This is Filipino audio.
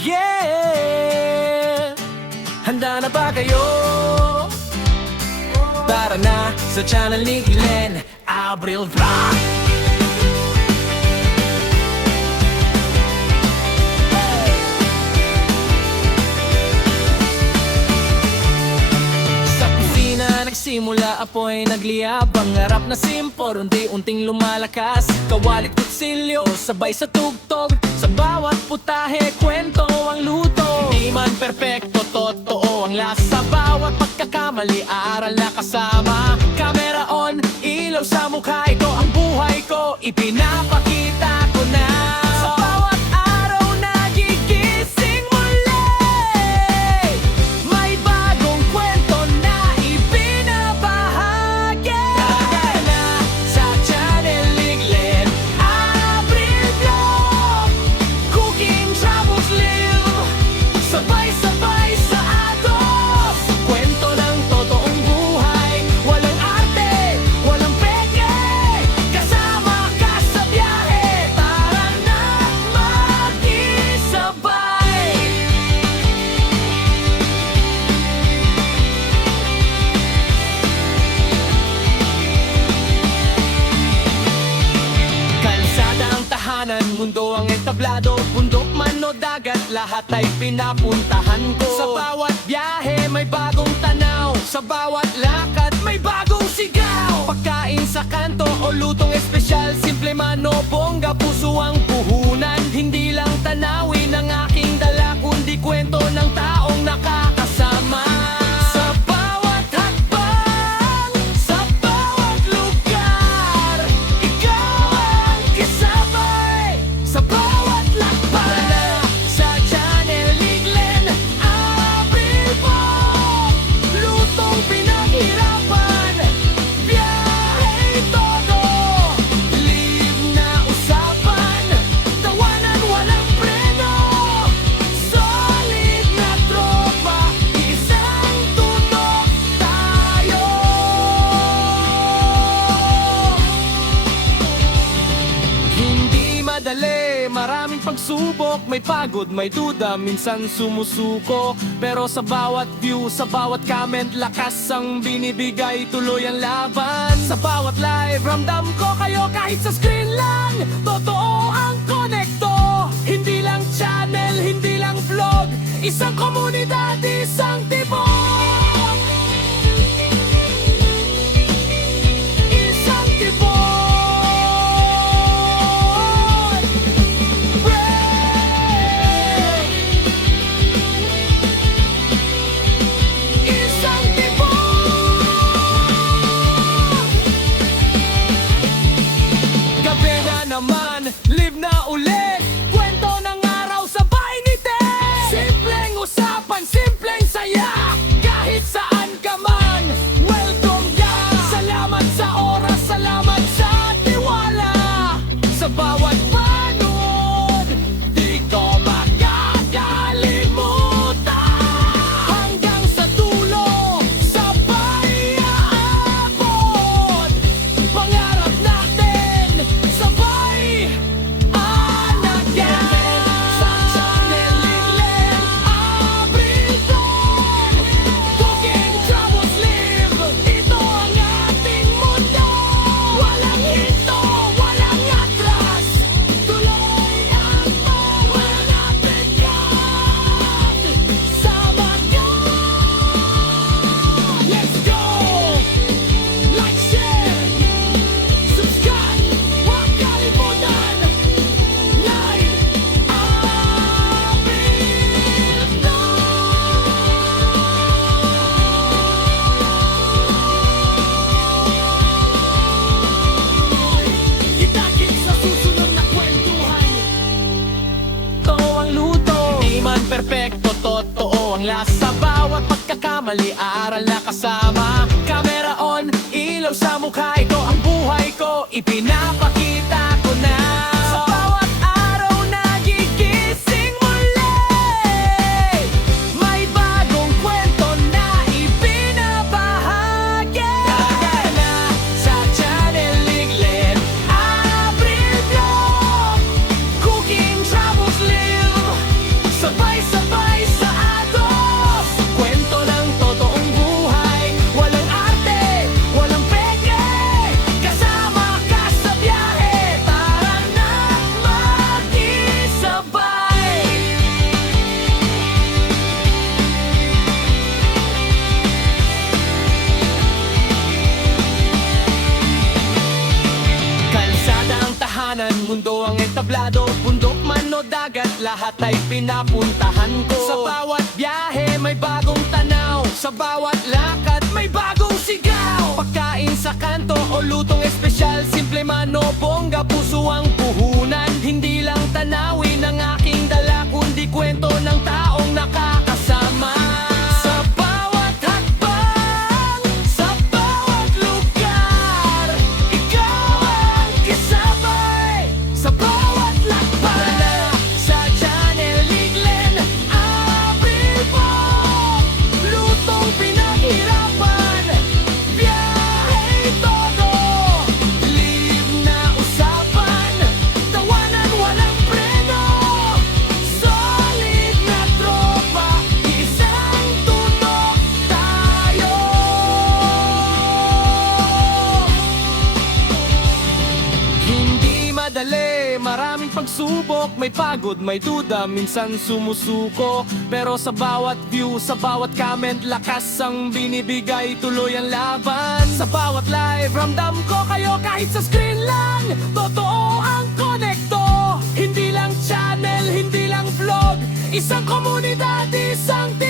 Yeah! Handa na ba kayo? Tara na sa channel ni Glenn Abril Vlog. Sa kusina nagsimula apoy nagliyab. Ang harap na simpor unti-unting lumalakas. Kawalit kutsilyo sabay sa tugtog. Sa bawat putahe kwento ang luto. Di man perpekto, totoo ang lasa. Bawat pagkakamali, aral na kasama. Camera on, ilaw sa mukha. Ito ang buhay ko, ipinapakita ko na. Sa bawat araw nagigising muli. May bagong kwento na ibinabahagi. Kaya na sa channel ni Glenn Abril Vlog. Cooking, travels, live. Sabay-sabay sa agos. Kwento ng totoong buhay. Walang arte, walang peke. Kasama ka sa biyahe. Tara na makisabay. Kalsada ang tahanan, mundo ang entablado. Bundok man o dagat, lahat ay pinapuntahan ko. Sa bawat biyahe may bagong tanaw. Sa bawat lakad may bagong sigaw. Pagkain sa kanto o lutong espesyal. Simple man o bongga, puso ang puhunan. Hindi lang tanawin ang aking dala, kundi kwento ng taong nakakasama. Sa bawat hakbang, sa bawat lugar, ikaw ang kasabay. Sa bawat lakbay, sa channel ni Glenn Abril Vlog. Lutong pinaghirapan, biyahe todo. Live na usapan, tawanan walang preno. Solid na tropa, isang tutok tayo. Hindi madali, maraming pagsubok. May pagod, may duda, minsan sumusuko. Pero sa bawat view, sa bawat comment, lakas ang binibigay, tuloy ang laban. Sa bawat live, ramdam ko kayo kahit sa screen lang. Totoo ang konekto. Hindi lang channel, hindi lang vlog. Isang komunidad, isang tibok. Isang tibok. Isang tibok. Gabi na naman, live na ulit. Kwento ng araw, sabay ngiti. Simpleng usapan, simpleng saya. Kahit saan ka man, welcome ka. Salamat sa oras, salamat sa tiwala. Sa bawat panood, di ko makakalimutan. Hanggang sa dulo, sabay aabot. Pangarap natin, sabay anagyan. Sa channel ni Glenn Abril Vlog. Cooking, travels, live. Ito ang ating mundo. Walang hinto, walang atras. Tuloy ang pangarapin yan. Sama ka. Let's go! Like, share, subscribe. Huwag kalimutan. Like Abril Vlog. Kita-kit sa susunod na kwentuhan. Ito ang luto. Di man perpekto, totoo ang lasa. Bawat pagkakamali, aral na kasama. Camera on, ilaw sa mukha. Ito ang buhay ko, ipinapakita ko na. Sa bawat araw nagigising muli. May bagong kwento na ibinabahagi. Kaya na sa channel ni Glenn Abril Vlog. Cooking, travels, live. Sabay tahanan, mundo ang entablado. Bundok man o dagat, lahat ay pinapuntahan ko. Sa bawat biyahe may bagong tanaw, sa bawat lakad may bagong sigaw. Pagkain sa kanto o lutong espesyal, simple man o bongga, puso ang puhunan. Hindi lang tanawin ang aking dala, kundi kwento ng taong nakakasama. Sa bawat hakbang, sa bawat lugar, ikaw ang kasabay. Sa bawat lakbay, sa Channel Iglen, Abril po. Lutong pinaghirapan, biyahe todo. Live na usapan, tawanan walang preno. Solid na tropa, isang tunog tayo. Hindi madali, maraming pagsubok. May pagod, may duda, minsan sumusuko. Pero sa bawat view, sa bawat comment, lakas ang binibigay, tuloy ang laban. Sa bawat live, ramdam ko kayo kahit sa screen lang. Totoo ang konekto, hindi lang channel, hindi lang vlog. Isang komunidad, isang team.